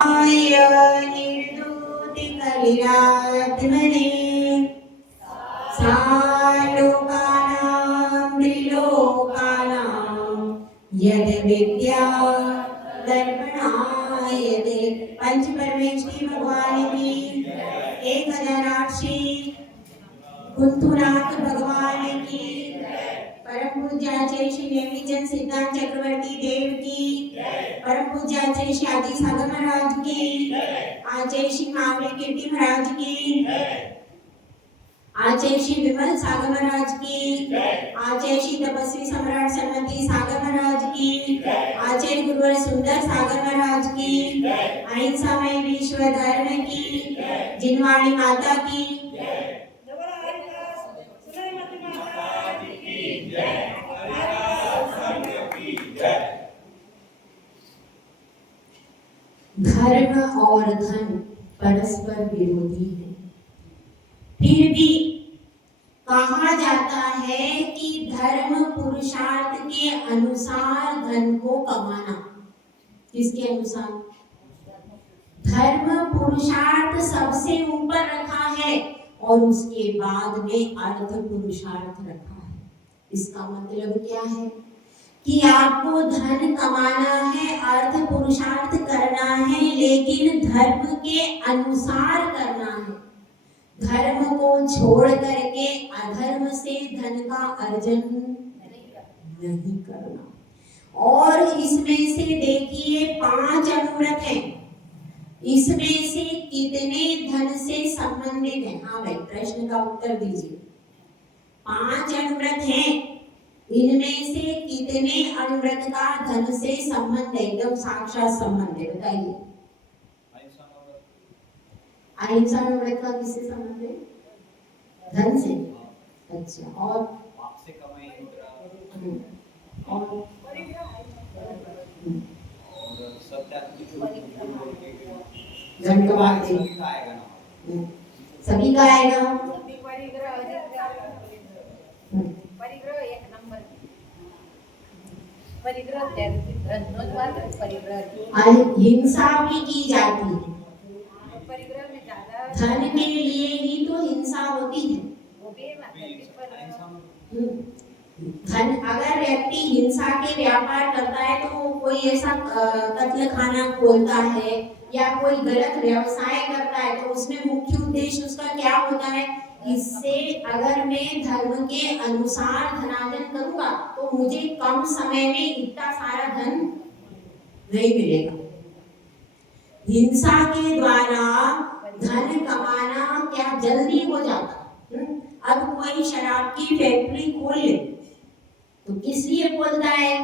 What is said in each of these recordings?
निर्दूतिकलिरात्मने सालोकानां त्रिलोकानां यद्विद्या दर्पणायते। पंच परमेश्वरी भगवान की 1008 कुंथुनाथ भगवान की परम पूज्य आचार्य श्री नेमिचंद सिद्धांत चक्रवर्ती देव की परम पूज्य आचार्य श्री आदि सागर महाराज की आचार्य श्री महावीर कीर्ति महाराज की आचार्य श्री विमल सागर महाराज की आचार्य श्री तपस्वी सम्राट सन्मति सागर महाराज की आचार्य गुरुवर सुंदर सागर महाराज की अहिंसामय विश्व धर्म की जिनवाणी माता की धर्म और धन परस्पर विरोधी है, फिर भी कहा जाता है कि धर्म पुरुषार्थ के अनुसार धन को कमाना। किसके अनुसार? धर्म पुरुषार्थ सबसे ऊपर रखा है और उसके बाद में अर्थ पुरुषार्थ रखा है। इसका मतलब क्या है कि आपको धन कमाना है, अर्थ पुरुषार्थ करना है, लेकिन धर्म के अनुसार करना है। धर्म को छोड़ करके अधर्म से धन का अर्जन नहीं करना। और इसमें से देखिए 5 अनुव्रत हैं, इसमें से कितने धन से संबंधित हैं? हाँ भाई, प्रश्न का उत्तर दीजिए। 5 अनुव्रत हैं, इनमें से कितने अनुव्रत का धन से संबंध है? एकदम साक्षात संबंध है, बताइए। अहिंसा अनुव्रत का किससे संबंध है? धन से। अच्छा, और आपसे कमाई और सत्यात्म सभी का आएगा। परिग्रह एक नंबर परिग्रह हिंसा भी की जाती है। परिग्रह में ज्यादा धन के लिए ही तो हिंसा होती है। धन अगर व्यक्ति हिंसा के व्यापार करता है तो कोई ऐसा कत्ल खाना खोलता है या कोई गलत व्यवसाय करता है तो उसमें मुख्य उद्देश्य उसका क्या होता है? इससे अगर मैं धर्म के अनुसार धनार्जन करूंगा तो मुझे कम समय में इतना सारा धन नहीं मिलेगा। हिंसा के द्वारा धन कमाना क्या जल्दी हो जाता? अब कोई शराब की फैक्ट्री खोल ले तो किस लिए खोलता है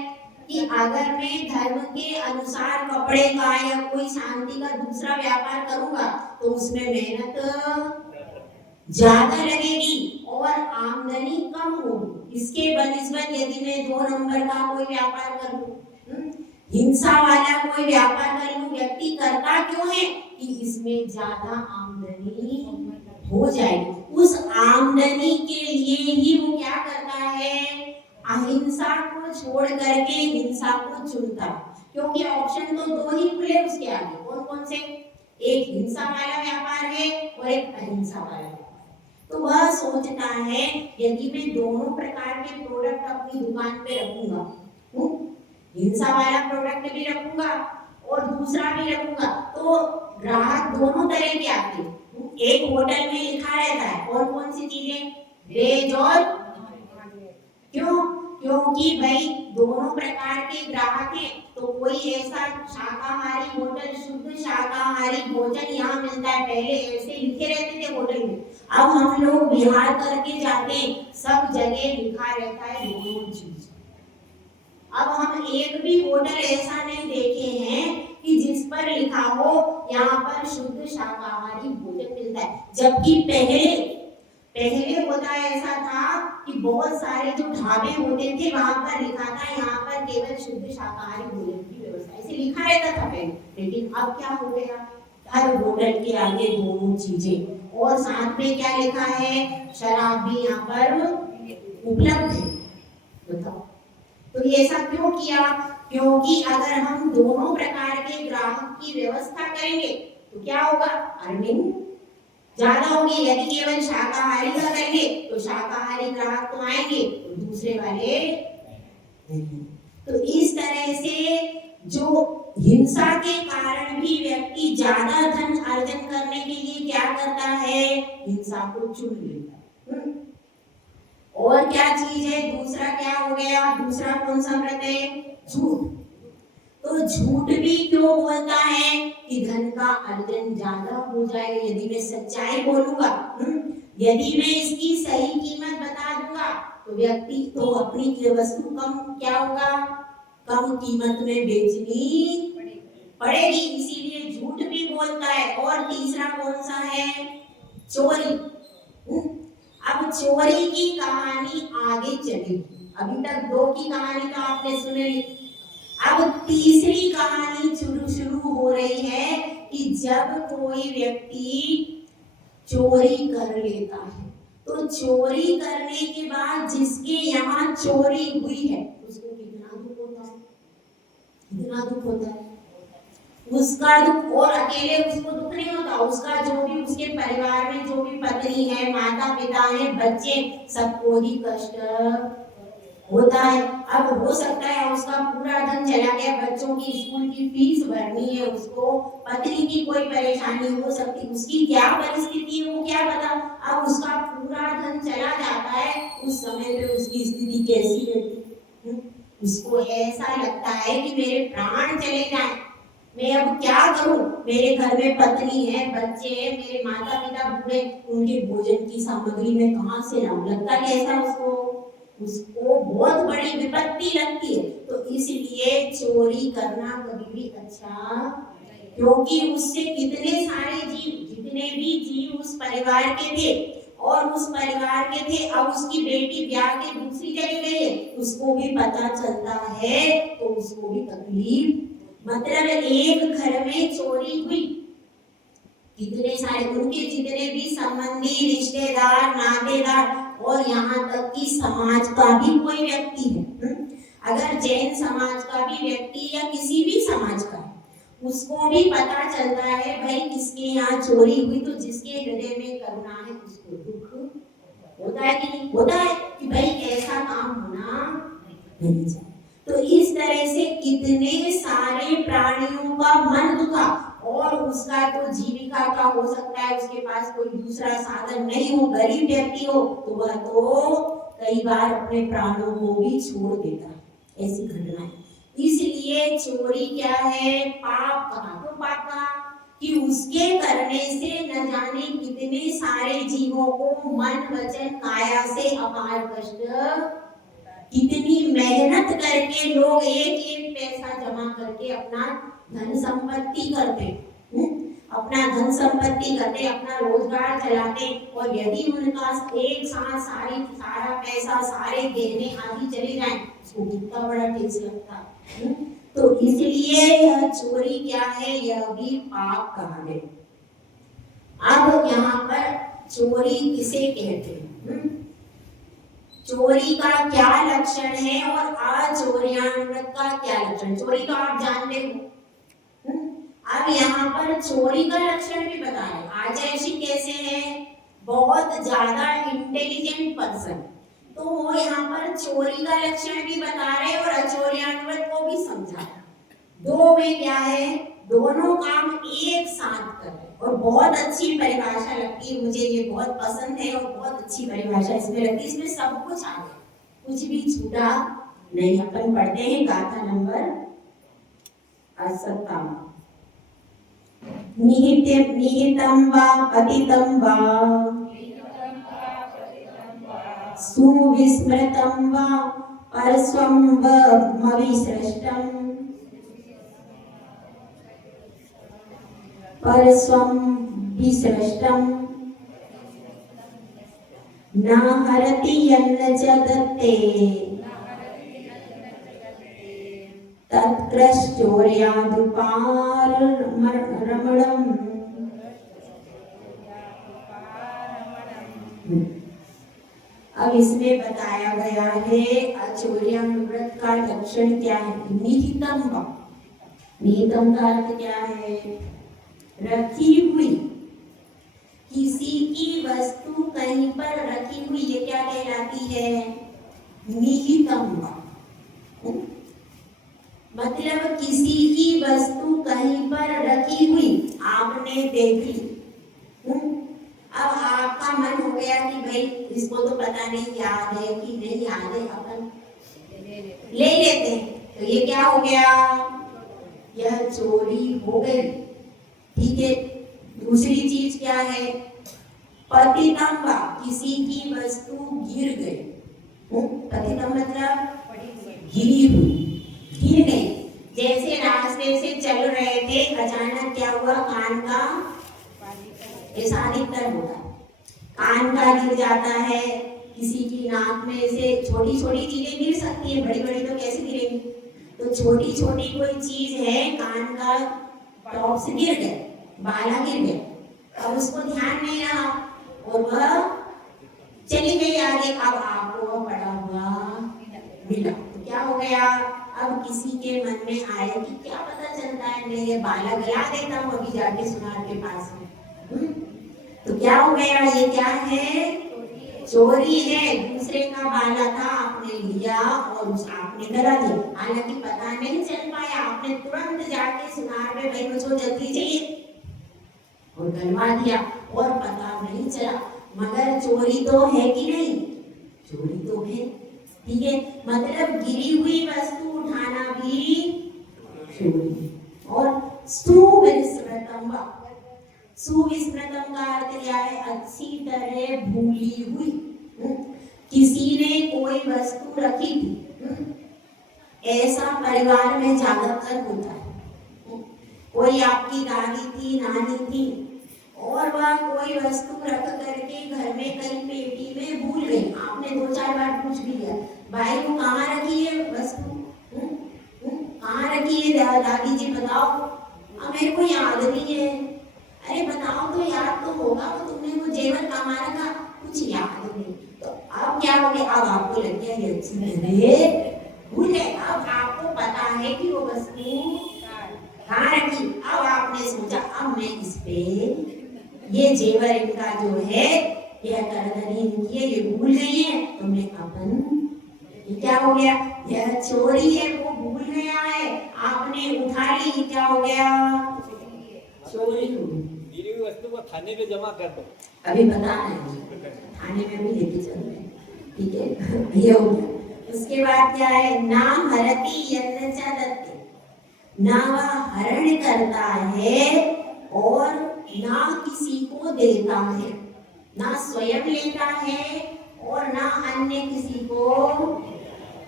कि अगर मैं धर्म के अनुसार कपड़े का या कोई शांति का दूसरा व्यापार करूंगा तो उसमें मेहनत ज्यादा लगेगी और आमदनी कम होगी। इसके बनिस्बत यदि मैं 2 नंबर का कोई व्यापार करूं, हिंसा वाला कोई व्यापार करूं, व्यक्ति करता क्यों है कि इसमें ज्यादा आमदनी हो जाएगी। उस आमदनी के लिए ही वो क्या करता है? अहिंसा को छोड़ करके हिंसा को चुनता है, क्योंकि ऑप्शन तो 2 ही खुले उसके आगे। कौन कौन से? एक हिंसा वाला व्यापार है और एक अहिंसा वाला। तो वह सोचता है यदि मैं दोनों प्रकार के प्रोडक्ट अपनी दुकान पे रखूंगा, हिंसा वाला प्रोडक्ट भी रखूंगा और दूसरा भी रखूंगा, तो ग्राहक दोनों तरह के आते हैं। एक होटल में लिखा रहता है कौन कौन सी चीजें? वेज और क्यों? क्योंकि भाई दोनों प्रकार के ग्राहक हैं, तो कोई ऐसा शाकाहारी होटल, शुद्ध शाकाहारी भोजन यहाँ मिलता है, पहले ऐसे लिखे रहते थे होटल में। अब हम लोग बिहार करके जाते हैं, सब जगह लिखा रहता है दोनों चीज। अब हम एक भी होटल ऐसा नहीं देखे हैं कि जिस पर लिखा हो यहाँ पर शुद्ध शाकाहारी भोजन मिलता है, जबकि पहले होता ऐसा था कि बहुत सारे जो ढाबे होते थे वहां पर लिखा था यहाँ पर केवल शुद्ध शाकाहारी भोजन की व्यवस्था, ऐसे लिखा रहता था पहले। लेकिन अब क्या हो गया? हर होटल के आगे दोनों चीजें, और साथ में क्या लिखा है? शराब भी यहाँ पर उपलब्ध है। बताओ, तो ये ऐसा क्यों किया? क्योंकि अगर हम दोनों प्रकार के ग्राहक की व्यवस्था करेंगे तो क्या होगा, अर्निंग ज्यादा होगी। यदि केवल शाकाहारी का करेंगे तो शाकाहारी ग्राहक तो आएंगे तो दूसरे वाले नहीं। तो इस तरह से जो हिंसा के कारण भी व्यक्ति ज्यादा धन अर्जन करने के लिए क्या करता है, हिंसा को चुन लेता है। और क्या चीज है, दूसरा क्या हो गया, दूसरा कौन सा व्रत है, झूठ। तो झूठ भी क्यों बोलता है कि धन का अर्जन ज्यादा हो जाए। यदि मैं सच्चाई बोलूंगा, यदि मैं इसकी सही कीमत बता दूंगा तो व्यक्ति तो अपनी वस्तु कम क्या होगा, कम कीमत में बेचनी पड़ेगी, इसीलिए झूठ भी बोलता है। और तीसरा कौन सा है, चोरी। अब चोरी की कहानी आगे चलेगी, अभी तक दो की कहानी तो आपने सुनी, अब तीसरी कहानी शुरू हो रही है कि जब कोई व्यक्ति चोरी कर लेता है तो चोरी करने के बाद जिसके यहाँ चोरी हुई है उसको कितना दुख होता है, कितना दुख होता है उसका दुख। और अकेले उसको दुख नहीं होता, उसका जो भी उसके परिवार में जो भी पत्नी है, माता पिता है, बच्चे, सबको ही कष्ट होता है। अब हो सकता है उसका पूरा धन चला गया, बच्चों की स्कूल की फीस भरनी है, उसको पत्नी की कोई परेशानी हो सकती, उसकी क्या परिस्थिति है वो क्या पता। अब उसका पूरा धन चला जाता है, उस समय पे उसकी स्थिति कैसी रहती, उसको ऐसा लगता है कि मेरे प्राण चले जाएं, मैं अब क्या करूं, मेरे घर में पत्नी है, बच्चे हैं, मेरे माता पिता बूढ़े, उनके भोजन की सामग्री में कहां से लाऊं। लगता कैसा उसको बहुत बड़ी विपत्ति लगती है। तो इसलिए चोरी करना कभी भी अच्छा, क्योंकि उससे कितने सारे जीव, जितने भी जीव उस परिवार के थे और उस परिवार के थे, अब उसकी बेटी ब्याह के दूसरी जगह गई है, उसको भी पता चलता है तो उसको भी तकलीफ। मतलब एक घर में चोरी हुई, कितने सारे उनके जितने भी संबंधी, रिश्तेदार, नातेदार और यहाँ तक कि समाज का भी कोई व्यक्ति है, अगर जैन समाज का भी व्यक्ति या किसी भी समाज का है, उसको भी पता चलता है भाई किसके यहाँ चोरी हुई, तो जिसके हृदय में करुणा है उसको दुख होता है कि नहीं होता है कि भाई ऐसा काम होना नहीं चाहिए। तो इस तरह से कितने सारे प्राणियों का मन दुखा, और उसका तो जीविका का हो सकता है, उसके पास कोई दूसरा साधन नहीं हो, गरीब व्यक्ति हो, तो वह तो कई बार अपने प्राणों को भी छोड़ देता है, ऐसी घटनाएं। इसलिए चोरी क्या है, पाप कहा, तो पाप कहा कि उसके करने से न जाने कितने सारे जीवों को मन वचन काया से अपार कष्ट, कितनी मेहनत करके लोग एक एक पैसा जमा करके अपना धन संपत्ति करते, अपना धन संपत्ति करते, अपना रोजगार चलाते, और यदि उनका एक साथ सारा पैसा, सारे गहने आदि चले जाए, उसको कितना बड़ा ठेस लगता है। तो इसलिए यह चोरी क्या है, यह भी पाप कहा गया। अब यहाँ पर चोरी किसे कहते हैं, चोरी का क्या लक्षण है और अचौर्यान्वित का क्या लक्षण। चोरी तो आप जानते हो, अब यहाँ पर चोरी का लक्षण भी बताया। आचार्य कैसे है, बहुत ज्यादा इंटेलिजेंट पर्सन, तो वो यहाँ पर चोरी का लक्षण भी बता रहे और अचौर्यान्वित को भी समझा। दो में क्या है, दोनों काम एक साथ कर रहे, और बहुत अच्छी परिभाषा लगती है मुझे, ये बहुत पसंद है और बहुत अच्छी परिभाषा इसमें लगती है, इसमें सब कुछ आ गया, कुछ भी छूटा नहीं। अपन पढ़ते हैं गाथा नंबर 57। निहितम वा पतितम वा सुविस्मृतम वा परस्वं मविसृष्टम परस्वं विसृष्टं न हरति यन्न च दत्ते तत्कृश्चौर्यादुपारमणम्। अब इसमें बताया गया है अचौर्यम व्रत का लक्षण क्या है? निहितम वा। निहितम का अर्थ क्या है? रखी हुई, किसी की वस्तु कहीं पर रखी हुई, ये क्या कहलाती है? निहितम वा। मतलब किसी की वस्तु कहीं पर रखी हुई, आपने देख ली, अब आपका मन हो गया कि भाई इसको तो पता नहीं याद है कि नहीं याद है, अपन ले लेते हैं, तो ये क्या हो गया? यह चोरी हो गई। ठीक है। दूसरी चीज क्या है? पतितम वा, किसी की वस्तु गिर गई। पतितम मतलब गिरी हुई, गिर गई। जैसे रास्ते से चल रहे थे, अचानक क्या हुआ? कान का, ऐसा अधिकतर होता है, कान का गिर जाता है, किसी की नाक में से छोटी छोटी चीजें गिर सकती है, बड़ी बड़ी तो कैसे गिरेंगी? तो छोटी छोटी कोई चीज है, कान का टॉप से गिर गए, बाला गिर गए, अब उसको ध्यान नहीं रहा और वह चली गई आगे। अब आपको वह पड़ा हुआ मिला, तो क्या हो गया? अब किसी के मन में आया कि क्या पता चलता है, मैं ये बाला गिरा देता हूँ अभी जाके सुनार के पास में। तो क्या हो गया? ये क्या है? चोरी है। दूसरे का बाला था, आपने लिया और उस आपने गला दिया, हालांकि पता नहीं चल पाया, आपने तुरंत जाके सुनार में भाई मुझको जल्दी चाहिए और गलवा दिया और पता नहीं चला, मगर चोरी तो है कि नहीं? चोरी तो है। ठीक है। मतलब गिरी हुई वस्तु उठाना भी चोरी। और सुविस्मृतम वा, सुविस्मृतम का अर्थ क्या है? अच्छी तरह भूली हुई। किसी ने कोई वस्तु रखी थी, ऐसा परिवार में ज्यादातर होता है। कोई आपकी दादी थी, नानी थी, और वह कोई वस्तु रख करके घर में कहीं पेटी में भूल गई, आपने 2-4 बार पूछ भी लिया, भाई वो कहाँ रखी है वस्तु, कहाँ रखी है दादी जी बताओ? अब मेरे को याद नहीं है। अरे बताओ तो, याद तो होगा, वो तुमने वो जेवर कहाँ रखा? कुछ याद नहीं। तो अब क्या हो गया? अब आपको लग गया ये अच्छी भूल गए। अब आपको पता है कि वो वस्तु कहाँ रखी। अब आपने सोचा अब मैं इस पे ये जेवर इनका जो है, यह करदनी इनकी है, ये भूल गई है, तो मैं अपन, ये क्या हो गया? यह चोरी है, वो भूल गया है, आपने उठा ली, क्या हो गया? चोरी हो गई। गिरी हुई वस्तु को थाने में जमा कर दो। अभी बता रहे हैं, थाने में भी लेके चल रहे हैं। ठीक है, ये हो गया। उसके बाद क्या है? ना हरति यन्न च दत्ते, ना वह हरण करता है और ना किसी को देता है, ना स्वयं लेता है और ना अन्य किसी को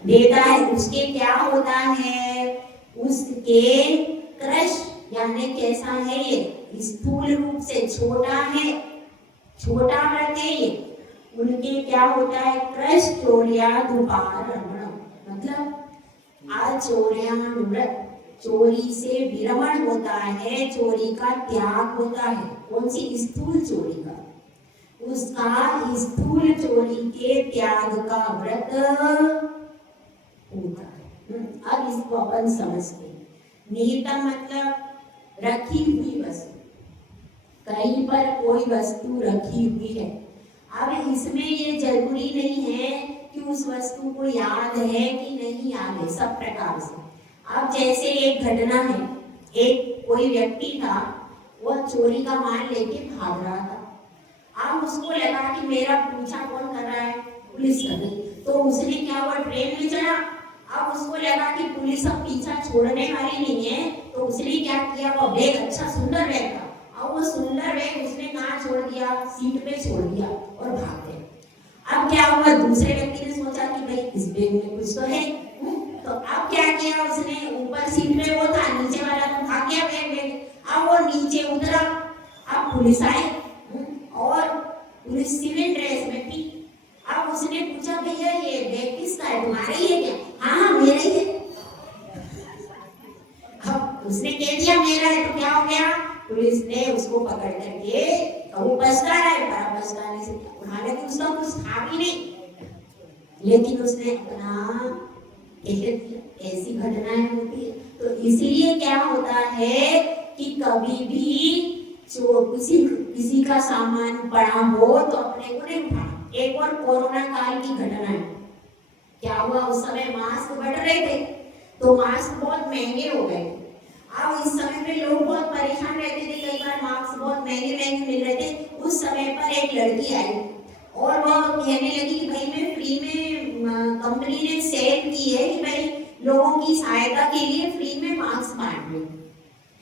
देता है। उसके क्या होता है? उसके क्रश, यानी कैसा है ये? स्थूल रूप से छोटा है, छोटा व्रत है ये। उनके क्या होता है? क्रश चोर्या दुपारण, मतलब आचौर्यम व्रत, चोरी से विरमण होता है, चोरी का त्याग होता है। कौन सी? स्थूल चोरी का, उसका स्थूल चोरी के त्याग का व्रत होता है। अब इसको अपन समझते हैं। निहितम मतलब रखी हुई वस्तु, कहीं पर कोई वस्तु रखी हुई है। अब इसमें ये जरूरी नहीं है कि उस वस्तु को याद है कि नहीं याद है, सब प्रकार से। अब जैसे एक घटना है, एक कोई व्यक्ति था, वह चोरी का माल लेके भाग रहा था। अब उसको लगा कि मेरा पीछा कौन कर रहा है? पुलिस कर रही। तो उसने क्या हुआ? ट्रेन में चढ़ा। अब उसको लगा कि पुलिस अब पीछा छोड़ने वाली नहीं है, तो उसने क्या किया? वो बैग, अच्छा सुंदर बैग था, और वो सुंदर बैग उसने कहाँ छोड़ दिया? सीट पे छोड़ दिया और भाग गए। अब क्या हुआ? दूसरे व्यक्ति ने सोचा कि भाई इस बैग में कुछ तो है, तो अब क्या किया उसने? ऊपर सीट पे वो था, नीचे वाला तो भाग गया बैग लेके। अब वो नीचे उतरा, अब पुलिस आई और पुलिस सिविल ड्रेस में थी। अब उसने पूछा भैया ये बैग किसका है? तुम्हारा ही है क्या? हाँ मेरा ही है। अब उसने कह दिया मेरा है, तो क्या हो गया? पुलिस ने उसको पकड़ करके, वो पछता रहा है, बड़ा पछताने से, हालांकि उसका कुछ था भी नहीं, लेकिन उसने अपना कह दिया। ऐसी घटनाएं होती है। तो इसीलिए क्या होता है कि कभी भी जो किसी का सामान पड़ा हो तो अपने को नहीं उठाना। एक और कोरोना काल की घटना है। क्या हुआ, उस समय मास्क बढ़ रहे थे तो मास्क बहुत महंगे हो गए। अब इस समय पे लोग बहुत परेशान रहते थे, कई बार मास्क बहुत महंगे महंगे मिल रहे थे। उस समय पर एक लड़की आई और वह कहने लगी कि भाई मैं फ्री में, कंपनी ने सेल की है कि भाई लोगों की सहायता के लिए फ्री में मास्क बांट लो।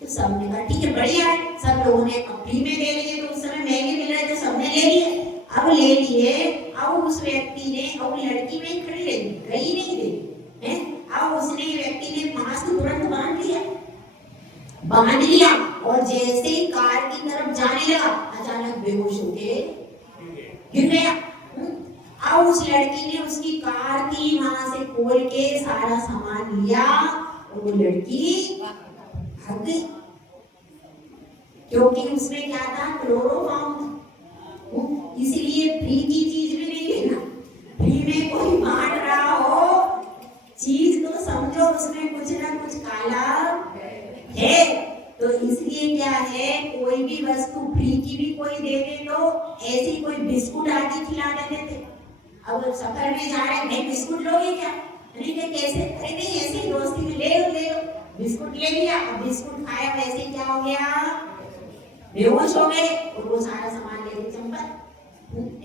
तो सबने कहा ठीक है, बढ़िया है। सब लोगों ने फ्री में दे लिए, तो उस समय महंगे मिल रहे थे, सबने ले लिए। अब ले लिए, अब उस व्यक्ति ने, अब लड़की में खड़ी रही, गई नहीं रही है। अब उसने, व्यक्ति ने मास्क तुरंत बांध लिया और जैसे ही कार की तरफ जाने लगा अचानक बेहोश होके गिर गया। अब उस लड़की ने, उसकी कार थी, वहां से खोल के सारा सामान लिया और वो लड़की भाग गई, क्योंकि उसमें क्या था, क्लोरोफॉर्म था। इसलिए फ्री की चीज भी नहीं लेना। फ्री में कोई बांट रहा हो चीज तो समझो उसमें कुछ ना कुछ काला है। तो इसलिए क्या है, कोई भी वस्तु फ्री की भी कोई दे दे तो ऐसी कोई बिस्कुट आदि खिला देते थे। अब सफर में जा रहे हैं, भाई बिस्कुट लोगे क्या? नहीं क्या, कैसे? अरे नहीं, ऐसे दोस्ती में ले लो। बिस्कुट ले लिया, अब बिस्कुट खाया, वैसे क्या हो गया, बेहोश हो गए और वो सारा सामान लेके चंपत।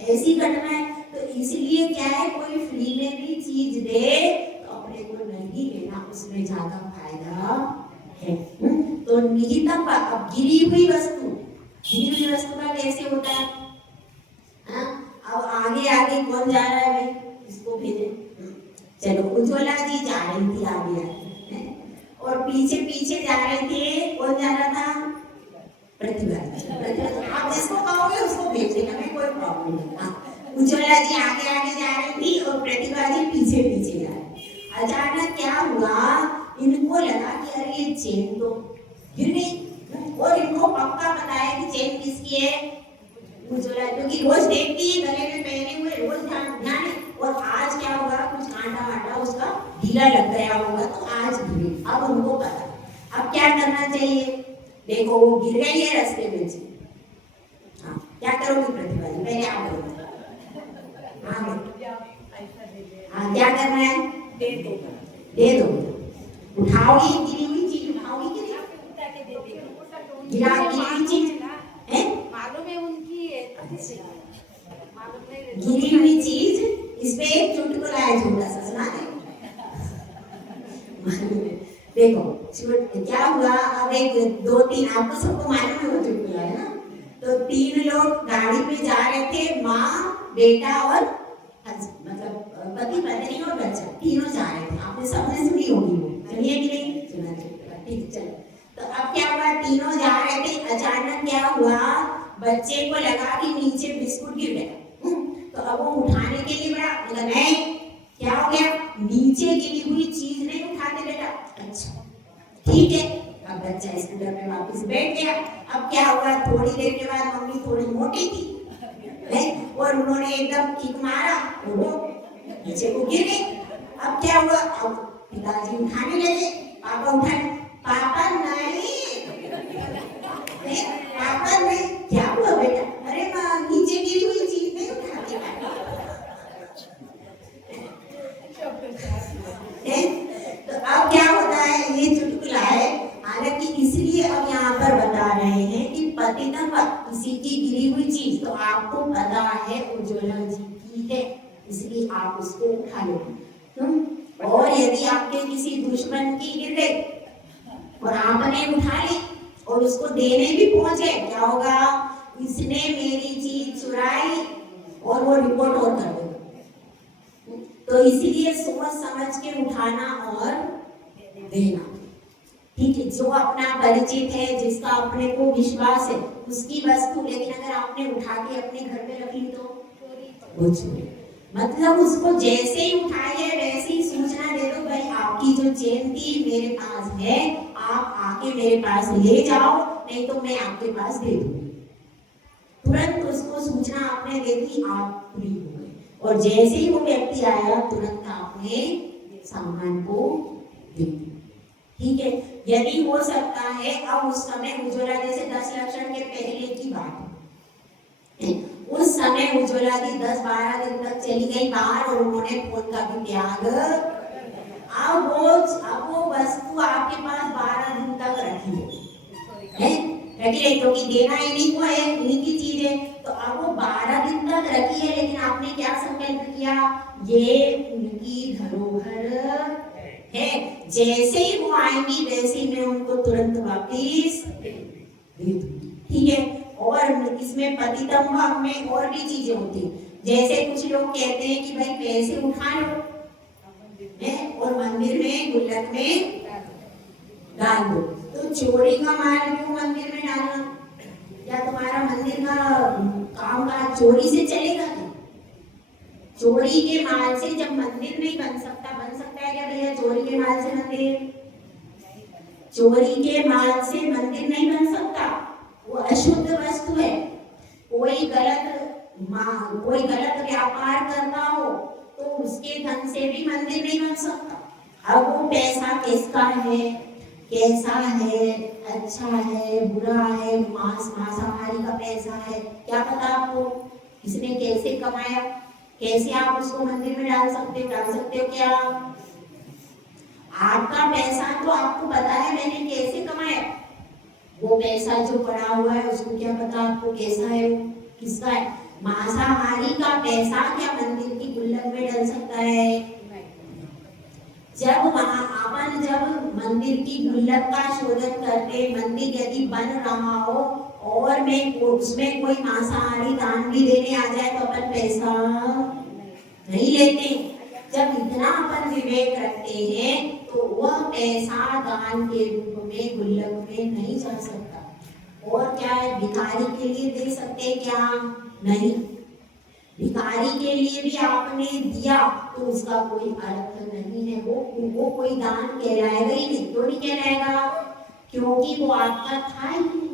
ऐसी घटना है। तो इसलिए क्या है, कोई फ्री में भी चीज दे तो अपने को नहीं लेना, उसमें ज्यादा फायदा है। तो निहितम, अब गिरी हुई वस्तु का कैसे होता है? अब आगे आगे कौन जा रहा है भाई, इसको भेजे। चलो, उज्ज्वला जी जा रही थी आगे और पीछे पीछे जा रहे थे, कौन जा रहा था? प्रतिभा। आप जिसको कहोगे उसको भेज देना, मैं कोई प्रॉब्लम नहीं। उज्ज्वला जी आगे आगे जा रही थी और प्रतिभा जी पीछे पीछे जा रही। अचानक क्या हुआ, इनको लगा कि अरे ये चेन तो गिर गई, और इनको पक्का पता है कि चेन किसकी है, उज्ज्वला, क्योंकि रोज देखती है, गले में पहने हुए रोज ध्यान है। और आज क्या होगा, कुछ कांटा वाटा उसका ढीला लग गया होगा तो आज गिरी। अब उनको पता, अब क्या करना चाहिए? देखो वो गिर गई है रास्ते में से, हाँ क्या करोगे प्रतिभा जी, पहले आप बताओ। हाँ क्या करना है? दे दो। उठाओगी गिरी हुई चीज, उठाओगी कि नहीं? गिरी हुई चीज है, मालूम है उनकी है, गिरी हुई चीज, इसमें एक चुटकुला है छोटा सा, सुना दे। देखो क्या हुआ, अब एक दो तीन, आपको सबको मालूम है वो चुटकुला है ना। तो तीन लोग गाड़ी में जा रहे थे, माँ, बेटा और मतलब पति पत्नी और बच्चा, तीनों जा रहे थे। आपने सबने सुनी होगी वो, सुनिए कि नहीं? सुना चुटकुला, ठीक। चलो, तो अब क्या हुआ, तीनों जा रहे थे, अचानक क्या हुआ, बच्चे को लगा कि नीचे बिस्कुट गिर गया। तो अब वो उठाने के लिए बड़ा, मतलब नहीं, क्या हो गया, नीचे गिरी हुई चीज नहीं उठाते बेटा। अच्छा ठीक है। अब बच्चा स्कूटर में वापस बैठ गया। अब क्या हुआ, थोड़ी देर के बाद मम्मी थोड़ी मोटी थी और उन्होंने एकदम किक मारा और वो नीचे को गिर गई। अब क्या हुआ, अब पिताजी उठाने लगे, पापा उठाने, पापा नहीं, पापा नहीं, क्या हुआ बेटा? अरे माँ, नीचे गिरी हुई चीज नहीं उठाती। तो अब क्या होता है, ये चुटकुला है। हालांकि इसलिए अब यहाँ पर बता रहे हैं कि पतितम किसी की गिरी हुई चीज तो आपको पता है उज्ज्वला जी की है, इसलिए आप उसको उठा लो। और यदि आपके किसी दुश्मन की गिर गई और आपने उठा ली और उसको देने भी पहुंचे, क्या होगा, इसने मेरी चीज चुराई और वो रिपोर्ट और कर देगा। तो इसीलिए सोच समझ के उठाना और देना, ठीक है। जो अपना परिचित है, जिसका अपने को विश्वास है, उसकी वस्तु, लेकिन अगर आपने उठा के अपने घर में रख ली तो वो चोरी। मतलब उसको जैसे ही उठाई है वैसे ही सूचना दे दो, भाई आपकी जो चेन थी मेरे पास है, आप आके मेरे पास ले जाओ, नहीं तो मैं आपके पास दे दूंगी। तुरंत उसको सूचना आपने दे दी, आप फ्री हो गए। और जैसे ही वो व्यक्ति आया तुरंत आपने सामान को दे दिया। ठीक है, यदि हो सकता है अब उस समय उज्ज्वला जैसे 10 लक्षण के पहले की बात है, उस समय उज्ज्वला जी 10-12 दिन तक चली गई बाहर और उन्होंने फोन का भी त्याग। अब वो वस्तु आपके पास 12 दिन तक रखी है, रखी है क्योंकि देना इन्हीं को है, इन्हीं की चीज है। तो अब वो 12 दिन तक रखी है, लेकिन आपने क्या संकल्प किया, ये उनकी धरोहर है, जैसे ही वो आएंगी वैसे ही मैं उनको तुरंत वापिस दे दूंगी। ठीक है, और इसमें पतितम भाव में और भी चीजें होती है, जैसे कुछ लोग कहते हैं कि भाई पैसे उठा लो और मंदिर में गुल्लक में डाल दो। तो चोरी का माल क्यों मंदिर में डालना? क्या तुम्हारा मंदिर का काम काज चोरी से चलेगा क्या? चोरी के माल से जब मंदिर नहीं बन सकता है क्या भैया? चोरी के माल से मंदिर, चोरी के माल से मंदिर नहीं बन सकता, वो अशुद्ध वस्तु है। कोई गलत व्यापार करता हो तो उसके धन से भी मंदिर नहीं बन सकता। अब वो पैसा किसका है, कैसा है, अच्छा है, बुरा है, मांसाहारी का पैसा है, क्या पता आपको इसने कैसे कमाया, कैसे आप उसको मंदिर में डाल सकते हो क्या? आपका पैसा तो आपको पता है मैंने कैसे कमाया, वो पैसा जो पड़ा हुआ है उसको क्या पता आपको कैसा है, किसका है? मांसाहारी का पैसा क्या मंदिर की गुल्लक में डल सकता है? जब मंदिर की गुल्लक का शोधन करते, मंदिर यदि बन रहा हो और में उसमें कोई मांसाहारी दान भी देने आ जाए तो अपन पैसा नहीं लेते। जब इतना अपन विवेक रखते हैं तो वह पैसा दान के रूप में गुल्लक में नहीं जा सकता। और क्या है, भिखारी के लिए दे सकते क्या? नहीं। भिखारी के लिए भी आपने दिया तो उसका कोई अर्थ नहीं है, वो कोई दान कहलाएगा ही नहीं। क्यों नहीं कहलाएगा? क्योंकि वो आपका था ही नहीं।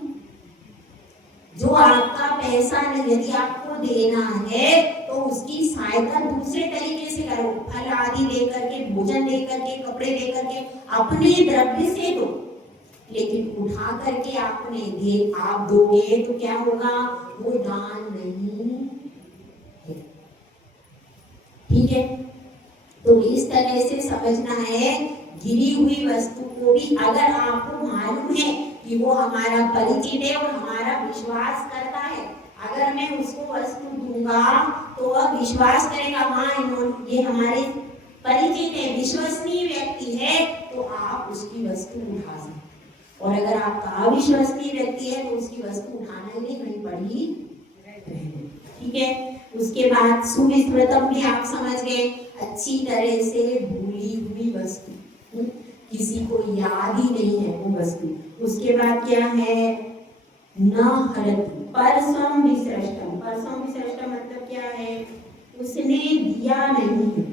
जो आपका पैसा यदि आपको देना है तो उसकी सहायता दूसरे तरीके से करो, फल आदि दे करके, भोजन दे करके, कपड़े दे करके, अपने द्रव्य से दो। लेकिन उठा करके आप दोगे तो क्या होगा? वो दान नहीं है। ठीक है, तो इस तरह से समझना है। गिरी हुई वस्तु को भी अगर आपको मालूम है कि वो हमारा परिचित है और हमारा विश्वास करता है, अगर मैं उसको वस्तु दूंगा तो वह विश्वास करेगा, हाँ ये हमारे परिचित है, विश्वसनीय व्यक्ति है, तो आप उसकी वस्तु उठा सकते। और अगर आपका अविश्वसनीय व्यक्ति है तो उसकी वस्तु उठाना ही नहीं, वहीं पड़ी। ठीक है, उसके बाद सुविस्मृतम भी आप समझ गए, अच्छी तरह से भूली हुई वस्तु, किसी को याद ही नहीं है वो वस्तु। उसके बाद क्या है? न हरति परसम विसृष्टम। परसम विसृष्टम मतलब क्या है? उसने दिया नहीं है।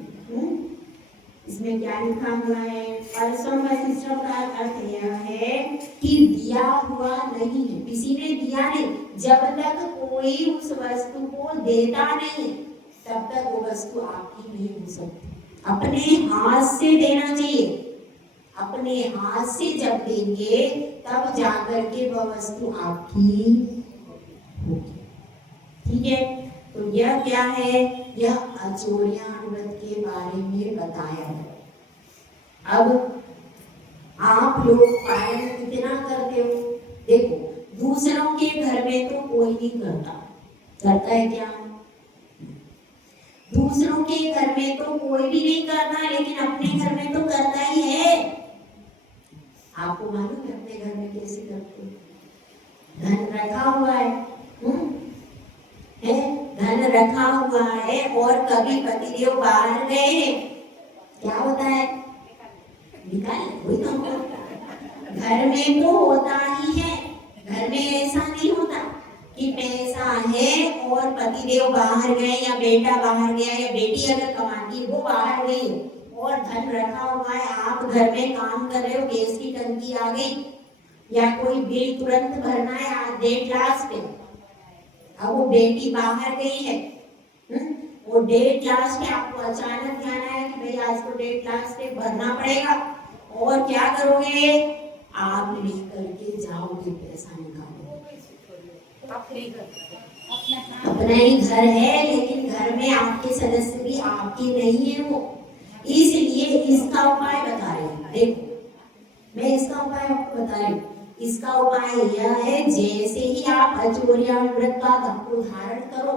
इसमें क्या लिखा हुआ है? परसम विसृष्टम का अर्थ यह है कि दिया हुआ नहीं है, किसी ने दिया नहीं। जब तक कोई उस वस्तु को देता नहीं तब तक वो वस्तु आपकी नहीं हो सकती। अपने हाथ से देना चाहिए, अपने हाथ से जब देंगे तब जाकर के वह वस्तु आपकी होगी। ठीक है, तो यह क्या है? यह अचोर्यानुव्रत के बारे में बताया है। अब आप लोग पालन कितना करते हो? देखो, दूसरों के घर में तो कोई नहीं करता है क्या? दूसरों के घर में तो कोई भी नहीं करता, लेकिन अपने घर में तो करता ही है। आपको मालूम है अपने घर में कैसे करते? धन रखा हुआ है, धन रखा हुआ है और कभी पतिदेव बाहर गए हैं, क्या होता है? निकाल। वही तो घर में तो होता ही है। घर में ऐसा नहीं होता कि पैसा है और पतिदेव बाहर गए या बेटा बाहर गया या बेटी अगर कमाती वो बाहर गई और धन रखा हुआ है, आप घर में काम कर रहे हो, गैस की टंकी आ गई या कोई बिल तुरंत भरना है आज डेट लास्ट पे, अब वो बेटी बाहर गई है, वो डेट लास्ट है, आपको अचानक ध्यान आया कि भाई आज तो डेट लास्ट है, भरना पड़ेगा, और क्या करोगे, आप लेकर के जाओगे पैसा निकालो। आप नहीं करते अपना ही घर है, लेकिन घर में आपके सदस्य भी आपके नहीं है वो, इसलिए इसका उपाय बता रही हूँ। देखो मैं इसका उपाय आपको बता रही हूँ। इसका उपाय यह है, जैसे ही आप अचोरिया व्रत का धब्बो धारण करो,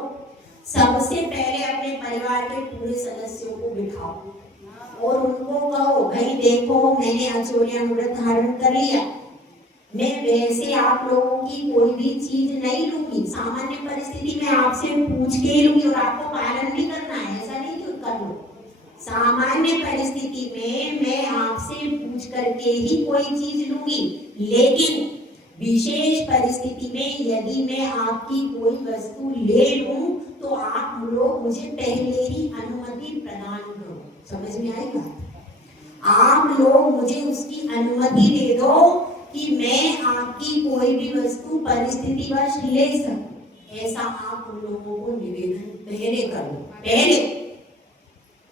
सबसे पहले अपने परिवार के पूरे सदस्यों को बिठाओ और उनको कहो, भाई देखो मैंने अचोरिया व्रत धारण कर लिया, मैं वैसे आप लोगों की कोई भी चीज नहीं लूंगी, सामान्य परिस्थिति में आपसे पूछ के ही लूंगी और आपको पालन भी करना है, ऐसा नहीं कि कर लो। सामान्य परिस्थिति में मैं आपसे पूछ करके ही कोई चीज लूंगी, लेकिन विशेष परिस्थिति में यदि मैं आपकी कोई वस्तु ले लूं तो आप लोग मुझे पहले ही अनुमति प्रदान करो। समझ में आई बात? आप लोग मुझे उसकी अनुमति दे दो कि मैं आपकी कोई भी वस्तु परिस्थितिवश ले सकूं, ऐसा आप उन लोगों को निवेदन पहले करो। पहले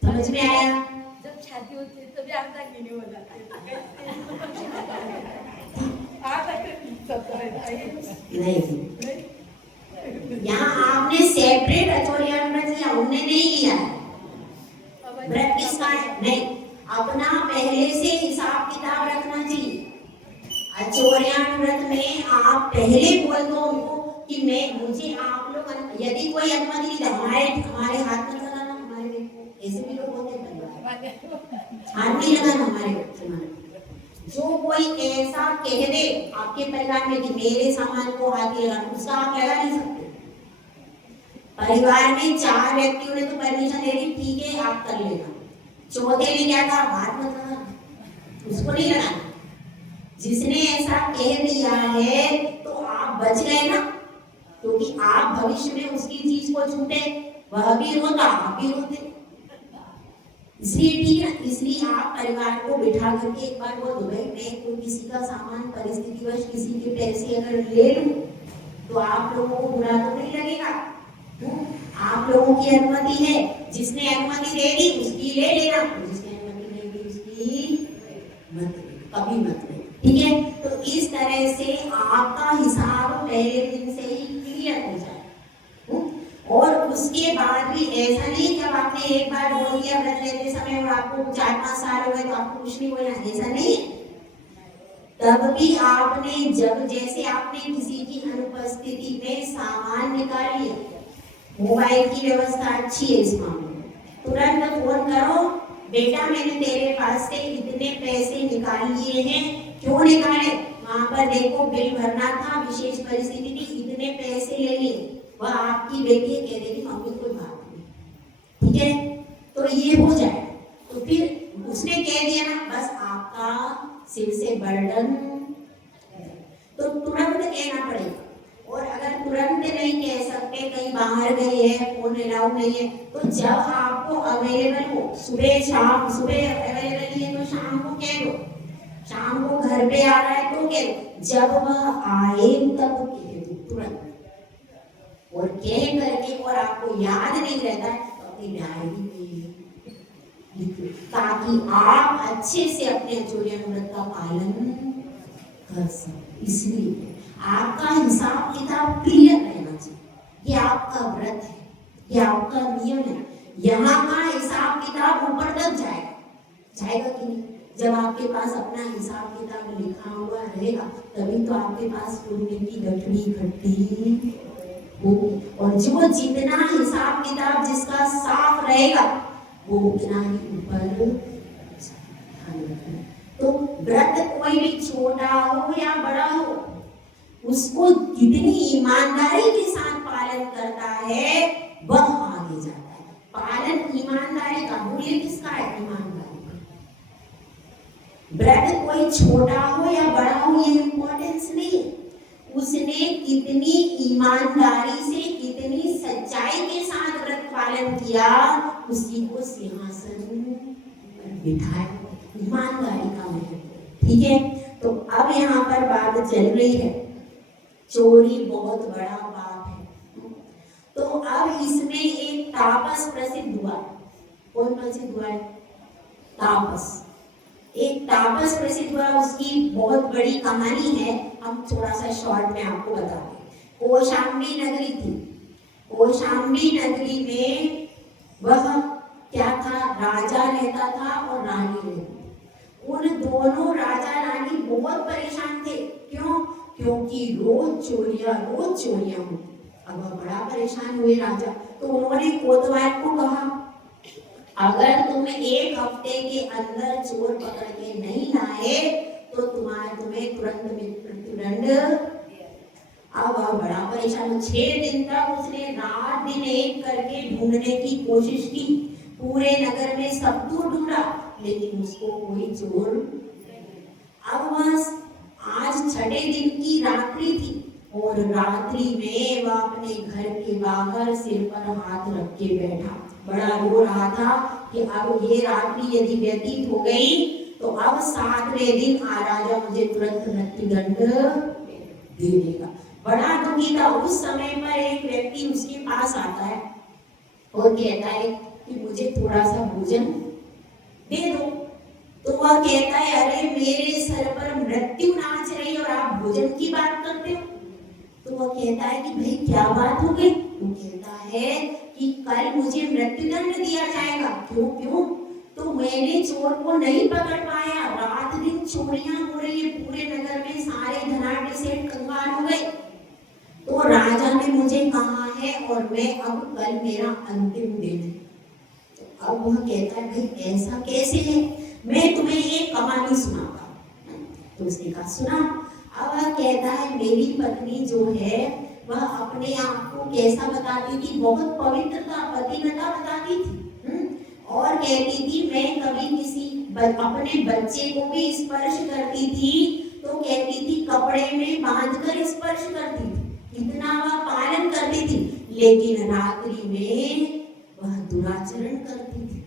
समझ में आया? जब शादी होती है तभी आपका गिने हो जाता है। नहीं, यहाँ आपने सेपरेट अचोरिया व्रत लिया, उनने नहीं लिया है। व्रत किसका है? नहीं, अपना पहले से हिसाब किताब रखना चाहिए। अचोरिया व्रत में आप पहले बोल दो उनको कि मैं मुझे आप लोग, यदि कोई अनुमति नहीं दे, हमारे हाथ में लगाना, हमारे ऐसे भी लोग होते हैं, हाथ नहीं लगाना हमारे। जो कोई ऐसा कह दे आपके परिवार में कि मेरे सामान को हाथ लगाना, उसका आप लगा नहीं सकते। परिवार में 4 व्यक्तियों ने तो परमिशन दे दी, ठीक है आप कर लेना, चौथे ने क्या कहा, हाथ मत लगाना, उसको नहीं लगाना। जिसने ऐसा कह दिया है तो आप बच गए ना, क्योंकि आप भविष्य में उसकी चीज को छूटे, वह भी रोता, आप भी रोते, इसलिए ठीक है। इसलिए आप परिवार को बिठा करके एक बार बोल दो, भाई मैं कोई किसी का सामान परिस्थितिवश किसी के पैसे अगर ले लूं तो आप लोगों को बुरा तो नहीं लगेगा, आप लोगों की अनुमति है, जिसने अनुमति दे दी उसकी ले लेना, जिसने अनुमति नहीं दी उसकी मत कभी मत ले, ठीक है। तो इस तरह से आपका हिसाब पहले दिन से ही क्लियर हो जाए। और उसके बाद भी ऐसा नहीं कि अब आपने एक बार बोल दिया व्रत लेते समय और आपको 4-5 साल हो गए तो आपको कुछ नहीं बोला, ऐसा नहीं है। तब भी आपने जब जैसे आपने किसी की अनुपस्थिति में सामान निकाल लिया, मोबाइल की व्यवस्था अच्छी है इस मामले में, तुरंत फोन करो, बेटा मैंने तेरे पास से इतने पैसे निकाल लिए हैं, क्यों निकाले, वहां पर देखो बिल भरना था, विशेष परिस्थिति थी, इतने पैसे ले लिए। वह आपकी बेटी कह देगी मम्मी कोई बात नहीं, ठीक है, तो ये हो जाए। तो फिर उसने कह दिया ना, बस आपका सिर से बर्डन, तो तुरंत कहना पड़ेगा। और अगर तुरंत नहीं कह सकते, कहीं बाहर गए हैं, फोन अलाउ नहीं है, तो जब आपको अवेलेबल हो, सुबह शाम, सुबह अवेलेबल नहीं है तो शाम को कह दो, शाम को घर पे आ रहा है तो कह दो, जब वह आए तब कह दो तुरंत। और कह करके और आपको याद नहीं रहता है तो अपनी डायरी में लिखो, ताकि आप अच्छे से अपने अचोरिया व्रत का पालन कर सको। इसलिए आपका हिसाब किताब क्लियर रहना चाहिए। ये आपका व्रत है, ये आपका नियम है, यहाँ का हिसाब किताब ऊपर तक जाएगा, जाएगा कि नहीं? जब आपके पास अपना हिसाब किताब लिखा हुआ रहेगा तभी तो आपके पास पुण्य की गठरी इकट्ठी होगी। और जो जितना हिसाब किताब जिसका साफ रहेगा वो उतना ही ऊपर। तो व्रत कोई भी छोटा हो या बड़ा हो, उसको कितनी ईमानदारी के साथ पालन करता है वह आगे जाता है। पालन ईमानदारी का, मूल्य किसका है? ईमानदारी का। व्रत कोई छोटा हो या बड़ा हो ये इंपॉर्टेंस नहीं है, उसने कितनी ईमानदारी से, कितनी सच्चाई के साथ व्रत पालन किया, उसी को सिंहासन पर बिठाया। ईमानदारी का महत्व, ठीक है। तो अब यहाँ पर बात चल रही है, चोरी बहुत बड़ा पाप है, तो तो अब इसमें एक तापस प्रसिद्ध हुआ। कौन प्रसिद्ध हुआ है? तापस। एक तापस प्रसिद्ध हुआ, उसकी बहुत बड़ी कहानी है, हम थोड़ा सा शॉर्ट में आपको बता दें। कौशाम्बी नगरी थी। कौशाम्बी नगरी में वह क्या था, राजा रहता था और रानी रहती थी। उन दोनों राजा रानी बहुत परेशान थे। क्यों? क्योंकि रोज चोरियां होती। अब वह बड़ा परेशान हुए राजा, तो उन्होंने कोतवाल को कहा, अगर तुम एक हफ्ते के अंदर चोर पकड़ के नहीं लाए तो तुम्हें तुरंत मृत्युदंड। अब वह बड़ा परेशान। 6 दिन तक उसने रात दिन एक करके ढूंढने की कोशिश की, पूरे नगर में सब दूर ढूंढा, लेकिन उसको कोई चोर। अब वह आज 6ठे दिन की रात्रि थी और रात्रि में वह अपने घर के बाहर सिर पर हाथ रख के बैठा, बड़ा रो रहा था कि अब ये रात्रि यदि व्यतीत हो गई तो अब 7वें दिन राजा मुझे तुरंत मृत्युदंड दे देगा। बड़ा दुखी था। उस समय पर एक व्यक्ति उसके पास आता है और कहता है कि मुझे थोड़ा सा भोजन दे दो। तो वह कहता है, अरे मेरे सर पर मृत्यु नाच रही और आप भोजन की बात करते हो। तो वह कहता है कि भाई क्या बात हो गई? वो कहता है कि कल मुझे मृत्युदंड दिया जाएगा। क्यों? तो मैंने चोर को नहीं पकड़ पाया, रात दिन चोरियां हो रही है पूरे नगर में, सारे धनाढ्य सेठ कंगाल हो गए, तो राजा ने मुझे कहा है और मैं अब कल मेरा अंतिम दिन है। तो अब वह कहता है, भाई ऐसा कैसे है, मैं तुम्हें एक कहानी सुनाता हूँ। तो उसने कहा, सुना। अब वह कहता है, मेरी पत्नी जो है वह अपने आप को कैसा बताती थी, बहुत पवित्रता पतिव्रता बताती थी। और कहती थी मैं कभी किसी अपने बच्चे को भी स्पर्श करती थी तो कहती थी कपड़े में बांधकर स्पर्श करती थी, इतना वह पालन करती थी, लेकिन रात्रि में वह दुराचरण करती थी।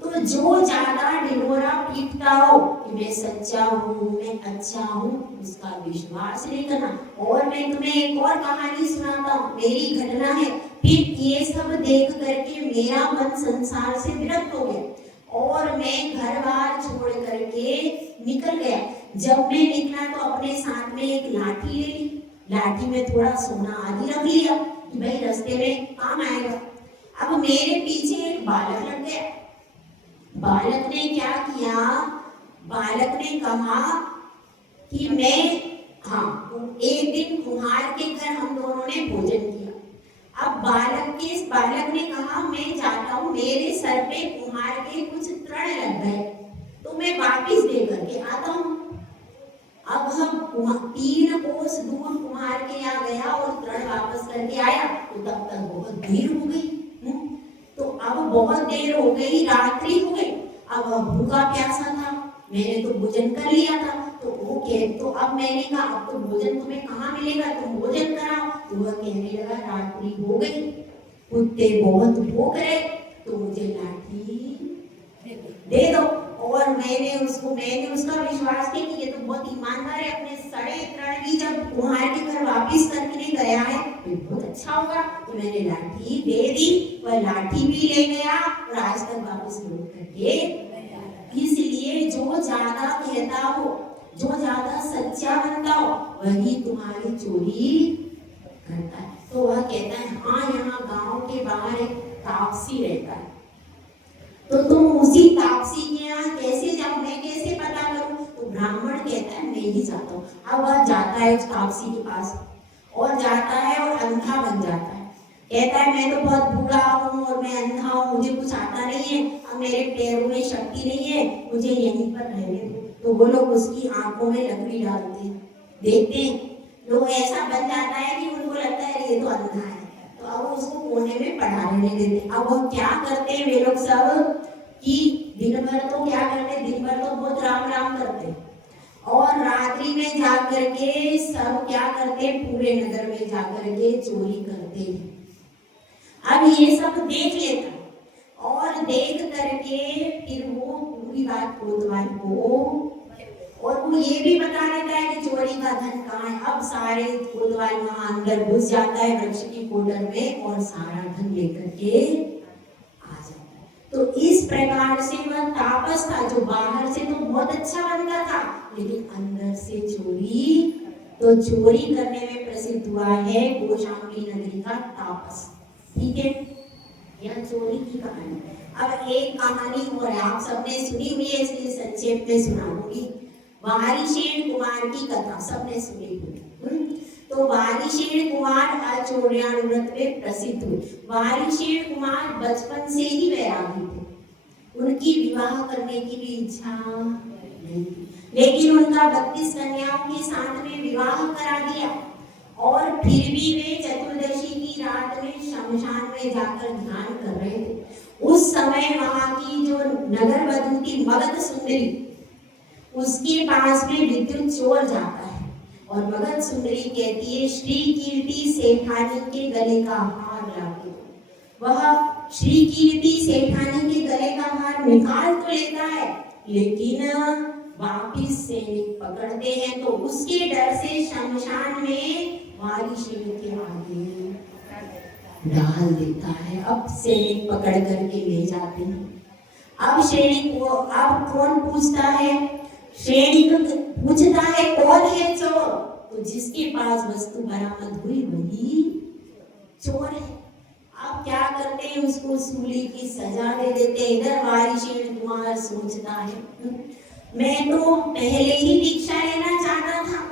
तो जो ज्यादा ढिढोरा पीटता हो कि मैं सच्चा हूँ, मैं अच्छा हूँ, उसका विश्वास नहीं करना। और मैं तुम्हें एक और कहानी सुनाता हूँ, मेरी घटना है। फिर ये सब देख करके मेरा मन संसार से विरक्त हो गया और मैं घर बार छोड़ करके निकल गया। जब मैं निकला तो अपने साथ में एक लाठी ले ली, लाठी में थोड़ा सोना आदि रख लिया कि भाई रास्ते में काम आएगा। अब मेरे पीछे एक बालक लग गया। बालक ने क्या किया, बालक ने कहा कि मैं एक दिन कुम्हार के घर हम दोनों ने भोजन किया। अब बालक ने कहा मैं जाता हूँ, मेरे सर पे कुम्हार के कुछ तृण लग गए तो मैं वापिस दे करके आता हूँ। अब हम 3 कोस दूर कुम्हार के यहाँ गया और तृण वापस करके आया तो तब तक बहुत देर हो गई। तो अब बहुत देर हो गई, रात्रि हो गई। अब भूखा प्यासा था, मैंने तो भोजन कर लिया था। तो अब मैंने कहा अब तो भोजन तुम्हें कहाँ मिलेगा, तुम भोजन कराओ। तो वह कहने लगा रात्रि हो गई, कुत्ते बहुत भौंक रहे, तो मुझे लाठी दे दो। और मैंने उसका विश्वास किया कि ये तो बहुत ईमानदार है, अपने सड़े तृण की जब कुम्हार के घर वापिस करके गया है तो बहुत अच्छा होगा। तो मैंने लाठी दे दी, वह लाठी भी ले गया और आज तक वापस लौट करके। इसलिए जो ज्यादा कहता हो, जो ज्यादा सच्चा बनता हो, वही तुम्हारी चोरी करता है। तो वह कहता है, हाँ यहाँ गांव के बाहर एक तापसी रहता है, तो तुम उसी तापसी के यहाँ कैसे जाओ, मैं कैसे पता करूं? तो ब्राह्मण कहता है मैं ही जाता हूँ। अब वह जाता है उस तापसी के पास और जाता है और अंधा बन जाता है। कहता है मैं तो बहुत बूढ़ा हूँ और मैं अंधा हूँ, मुझे कुछ आता नहीं है, अब मेरे पैरों में शक्ति नहीं है, मुझे यहीं पर रहने दो। तो वो लोग उसकी आंखों में लकड़ी डालते हैं, देखते हैं, लोग ऐसा बन जाता है कि उनको लगता है ये तो अंधा है, तो अब उसको कोने में पढ़ा रहने देते। अब वो क्या करते हैं वे लोग सब कि दिन भर तो क्या करते, दिन भर तो बहुत राम राम करते और रात्रि में जाकर के सब क्या करते, पूरे नगर में जाकर के चोरी करते हैं। अब ये सब देख लेता और देख करके फिर वो पूरी बात कोतवाल को और वो ये भी बता देता है कि चोरी का धन कहाँ है। अब सारे कोतवाल वहां अंदर घुस जाता है वृक्ष की कोठर में और सारा धन लेकर के आ जाता है। तो इस प्रकार से वह तापस था जो बाहर से तो बहुत अच्छा बनता था, लेकिन अंदर से चोरी, तो चोरी करने में प्रसिद्ध हुआ है कौशाम्बी नगरी का तापस। ठीक है, यह चोरी की कहानी। अब एक कहानी और आप सबने सुनी हुई है, इसलिए संक्षेप में सुनाऊंगी। वारिशेन कुमार की कथा सबने सुनी हुई। तो वारिशेन कुमार आचौर्यानुव्रत में प्रसिद्ध हुए। वारिशेन कुमार बचपन से ही वैरागी थे, उनकी विवाह करने की भी इच्छा नहीं थी, लेकिन उनका 32 कन्याओं के साथ में विवाह करा दिया। और फिर भी वे चतुर्दशी की रात में शमशान में जाकर ध्यान कर रहे थे। उस समय वहां की जो नगर वधू थी मगध सुंदरी, उसके पास में विद्युत चोर जाता है और मगध सुंदरी कहती है श्री कीर्ति सेठानी के गले का हार लाके। वह श्री कीर्ति सेठानी के गले का हार निकाल तो लेता है, लेकिन वापिस सैनिक पकड़ते हैं तो उसके डर से शमशान में वारिशेन के आगे डाल देता है। अब सैनिक पकड़ करके ले जाते हैं। अब सैनिक को अब कौन पूछता है? सैनिक पूछता है कौन है चोर? तो जिसके पास वस्तु बरामद हुई वही चोर है। अब क्या करते हैं? उसको सूली की सजा दे देते हैं। इधर वारिशेन कुमार सोचता है मैं तो पहले ही दीक्षा लेना चाहता था,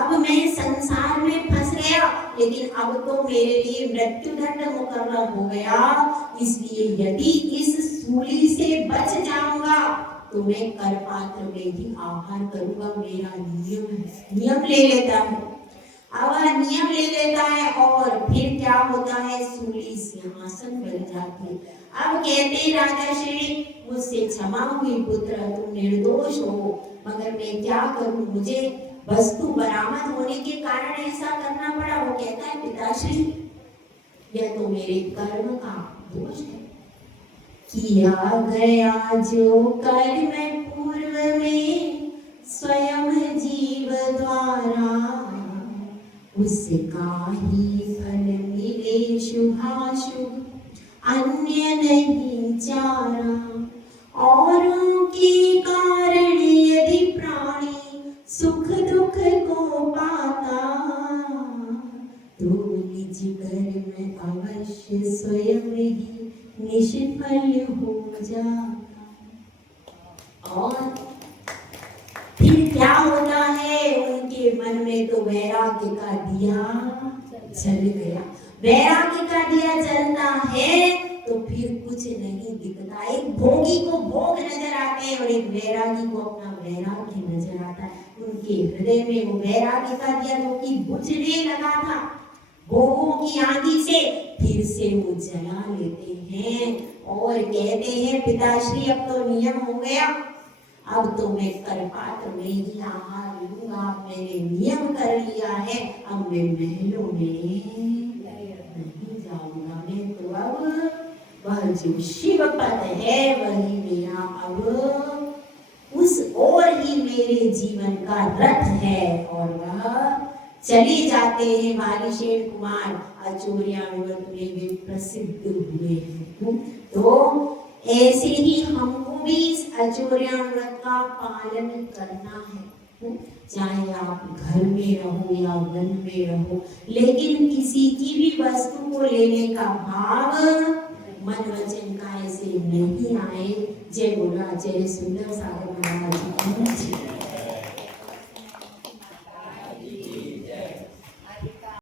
अब मैं संसार में फंस गया, लेकिन अब तो मेरे लिए मृत्युदंड मुकर्रर हो गया, इसलिए यदि इस सूली से बच जाऊंगा तो मैं करपात्र में ही आहार करूंगा। मेरा नियम ले लेता है। अब नियम ले लेता है और फिर क्या होता है? सूली सिंहासन बन जाती है। अब कहते राजा श्री मुझसे क्षमा हुई पुत्र, तुम निर्दोष हो, मगर मैं क्या करूं, मुझे वस्तु बरामद होने के कारण ऐसा करना पड़ा। वो कहता है पिताश्री यह तो मेरे कर्म का दोष है, किया गया जो कर्म पूर्व में स्वयं जीव द्वारा, उसका ही फल मिले शुभाशुभ अन्य नहीं चारा। औरों के कारण यदि प्राणी सुख दुख को पाता, तो निज कर्म अवश्य स्वयं ही निष्फल हो जाता। और फिर क्या होता है? उनके मन में तो वैराग्य का दिया जल गया। वैराग्य का दिया जलता है तो फिर कुछ नहीं दिखता। एक भोगी को भोग नजर आते हैं और एक वैरागी को अपना वैराग्य नजर आता है। उनके हृदय में वो वैराग्य का दिया जो कि बुझने लगा था भोगों की आंधी से, फिर से वो जला लेते हैं और कहते हैं पिताश्री अब तो नियम हो गया, अब तो मैं करपात्र में ही आहार लूंगा, मैंने नियम कर लिया है, अब मैं महलों में नहीं जाऊंगा। मैं तो अब वह जो शिव पद है वही मेरा अब उस और ही मेरे जीवन का रथ है। और वह चले जाते हैं। वारिशेन कुमार आचौर्यानुव्रत में वे प्रसिद्ध हुए हैं। तो ऐसे ही हमको भी इस आचौर्यानुव्रत का पालन करना है, चाहे आप घर में रहो या वन में रहो, लेकिन किसी की भी वस्तु को लेने का भाव मन वचन का ऐसे नहीं आए। जय बोला जय सुंदर सागर महाराज जी।